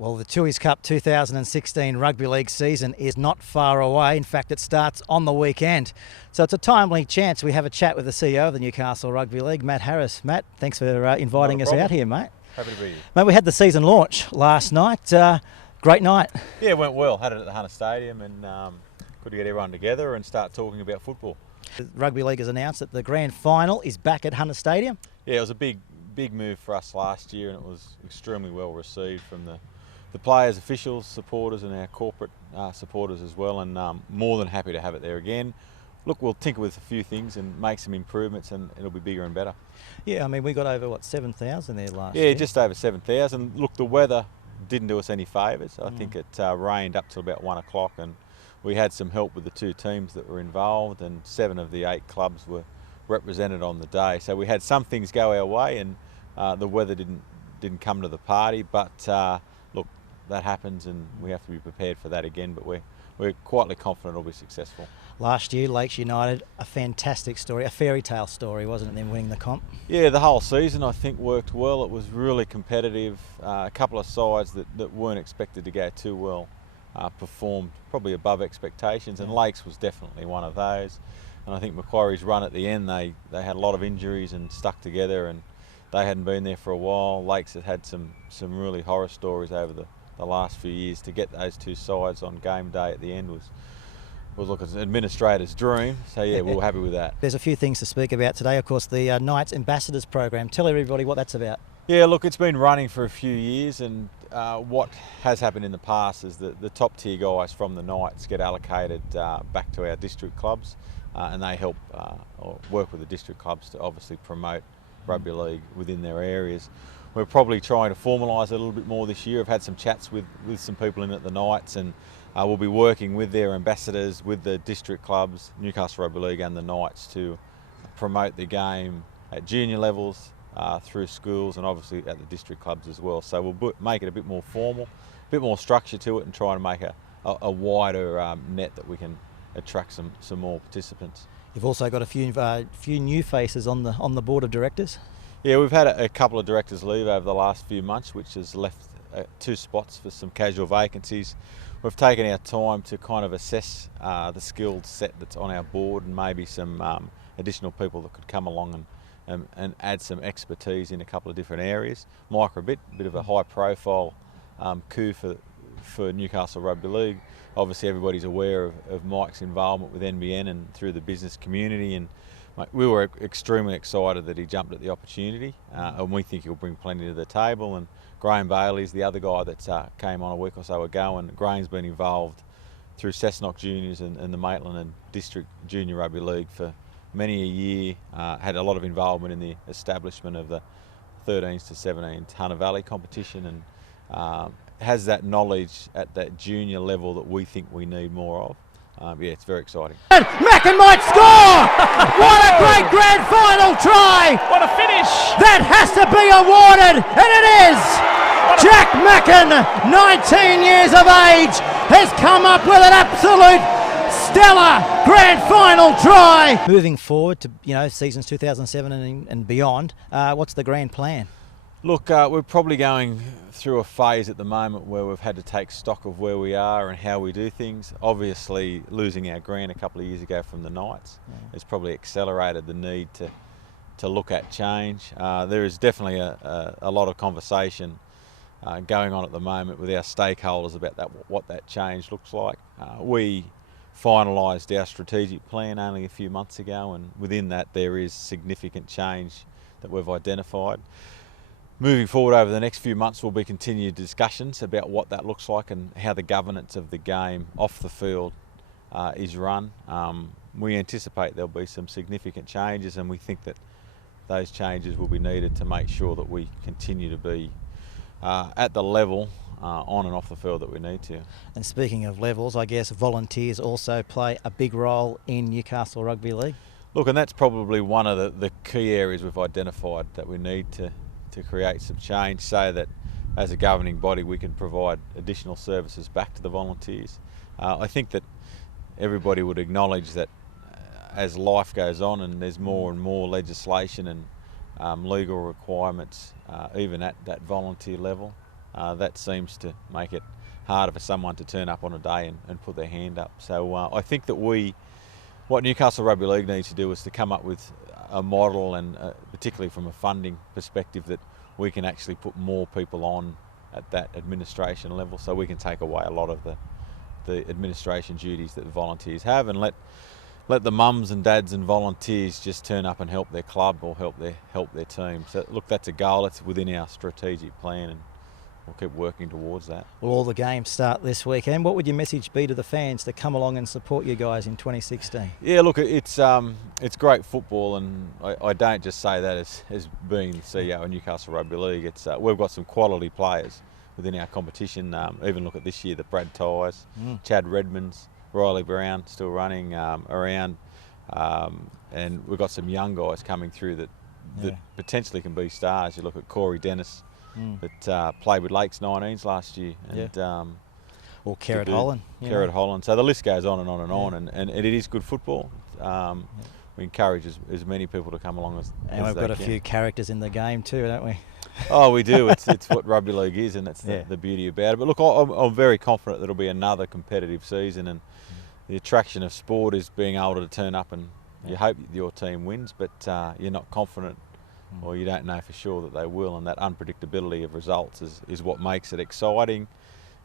Well, the Tui's Cup 2016 Rugby League season is not far away. In fact, it starts on the weekend. So it's a timely chance we have a chat with the CEO of the Newcastle Rugby League, Matt Harris. Matt, thanks for inviting us out here, mate. Happy to be here. Mate, we had the season launch last night. Great night. Yeah, it went well. Had it at the Hunter Stadium and good to get everyone together and start talking about football. The Rugby League has announced that the grand final is back at Hunter Stadium. Yeah, it was a big move for us last year, and it was extremely well received from the players, officials, supporters and our corporate supporters as well, and more than happy to have it there again. Look, we'll tinker with a few things and make some improvements, and it'll be bigger and better. Yeah, I mean, we got over, 7,000 there last year? Yeah, just over 7,000. Look, the weather didn't do us any favours. I think it rained up till about 1 o'clock, and we had some help with the two teams that were involved, and 7 of the 8 clubs were represented on the day. So we had some things go our way, and the weather didn't come to the party, but look, that happens and we have to be prepared for that again, but we're quietly confident it'll be successful. Last year, Lakes United, a fantastic story, a fairy tale story, wasn't it, them winning the comp? Yeah, the whole season I think worked well. It was really competitive. A couple of sides that weren't expected to go too well performed probably above expectations, and Lakes was definitely one of those. And I think Macquarie's run at the end, they had a lot of injuries and stuck together, and they hadn't been there for a while. Lakes had some really horror stories over the last few years. To get those two sides on game day at the end was look, an administrator's dream. So yeah, we were happy with that. There's a few things to speak about today. Of course, the Knights Ambassadors program. Tell everybody what that's about. Yeah, look, it's been running for a few years, and what has happened in the past is that the top tier guys from the Knights get allocated back to our district clubs, and they help or work with the district clubs to obviously promote rugby league within their areas. We're probably trying to formalise it a little bit more this year. I've had some chats with some people in at the Knights, and we'll be working with their ambassadors, with the district clubs, Newcastle Rugby League and the Knights, to promote the game at junior levels, through schools, and obviously at the district clubs as well. So we'll make it a bit more formal, a bit more structure to it, and try to make a wider net that we can attract some more participants. You've also got a few new faces on the board of directors. Yeah, we've had a couple of directors leave over the last few months, which has left 2 spots for some casual vacancies. We've taken our time to kind of assess the skilled set that's on our board, and maybe some additional people that could come along and add some expertise in a couple of different areas. Mike, a bit of a high profile coup for Newcastle Rugby League. Obviously everybody's aware of Mike's involvement with NBN and through the business community, and we were extremely excited that he jumped at the opportunity, and we think he'll bring plenty to the table. And Graham Bailey's the other guy that came on a week or so ago, and Graham's been involved through Cessnock Juniors and the Maitland and District Junior Rugby League for many a year, had a lot of involvement in the establishment of the 13s to 17s Hunter Valley competition, and has that knowledge at that junior level that we think we need more of. Yeah, it's very exciting. Mackin might score! What a great grand final try! What a finish! That has to be awarded, and it is! Jack Mackin, 19 years of age, has come up with an absolute stellar grand final try. Moving forward to seasons 2007 and beyond, what's the grand plan? Look, we're probably going through a phase at the moment where we've had to take stock of where we are and how we do things. Obviously, losing our grant a couple of years ago from the Knights has probably accelerated the need to look at change. There is definitely a lot of conversation going on at the moment with our stakeholders about what that change looks like. We finalised our strategic plan only a few months ago, and within that there is significant change that we've identified. Moving forward over the next few months will be continued discussions about what that looks like and how the governance of the game off the field is run. We anticipate there'll be some significant changes, and we think that those changes will be needed to make sure that we continue to be at the level on and off the field that we need to. And speaking of levels, I guess volunteers also play a big role in Newcastle Rugby League. Look, and that's probably one of the key areas we've identified that we need to create some change, so that as a governing body we can provide additional services back to the volunteers. I think that everybody would acknowledge that as life goes on and there's more and more legislation and legal requirements, even at that volunteer level, that seems to make it harder for someone to turn up on a day and put their hand up. So I think that what Newcastle Rugby League needs to do is to come up with a model, and particularly from a funding perspective, that we can actually put more people on at that administration level, so we can take away a lot of the administration duties that the volunteers have, and let the mums and dads and volunteers just turn up and help their club or help their team. So look, that's a goal. It's within our strategic plan, and we'll keep working towards that. Well, all the games start this weekend. What would your message be to the fans to come along and support you guys in 2016? Yeah, look, it's great football, and I don't just say that as being the CEO of Newcastle Rugby League. It's we've got some quality players within our competition. Even look at this year, the Brad Tyres, Chad Redmonds, Riley Brown still running around, and we've got some young guys coming through that potentially can be stars. You look at Corey Dennis, that played with Lakes 19s last year, and or Carrot Holland. Holland. So the list goes on and on and on, and it is good football. We encourage as many people to come along as we've got a few characters in the game too, don't we? Oh, we do. It's what rugby league is, and that's the beauty about it. But look, I'm very confident that it'll be another competitive season, and the attraction of sport is being able to turn up and you hope your team wins, but you're not confident, or you don't know for sure that they will, and that unpredictability of results is what makes it exciting.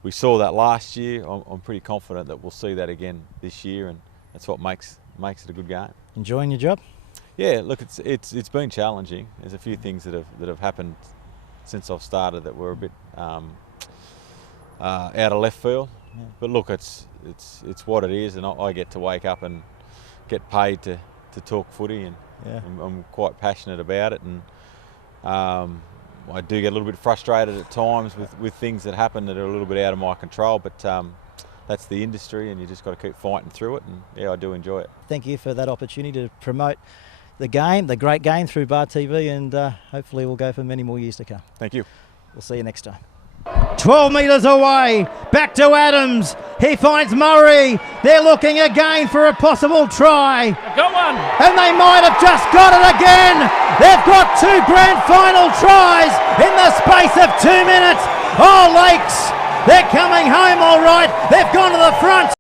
We saw that last year. I'm pretty confident that we'll see that again this year, and that's what makes it a good game. Enjoying your job? Yeah, look, it's been challenging. There's a few things that have happened since I've started that were a bit out of left field. Yeah. But look, it's what it is, and I get to wake up and get paid to talk footy, and I'm quite passionate about it, and I do get a little bit frustrated at times with things that happen that are a little bit out of my control, but that's the industry, and you just got to keep fighting through it, and yeah, I do enjoy it. Thank you for that opportunity to promote the game, the great game, through Bar TV, and hopefully we'll go for many more years to come. Thank you. We'll see you next time. 12 metres away, back to Adams. He finds Murray. They're looking again for a possible try. Got one. And they might have just got it again. They've got two grand final tries in the space of 2 minutes. Oh, Lakes, they're coming home all right. They've gone to the front.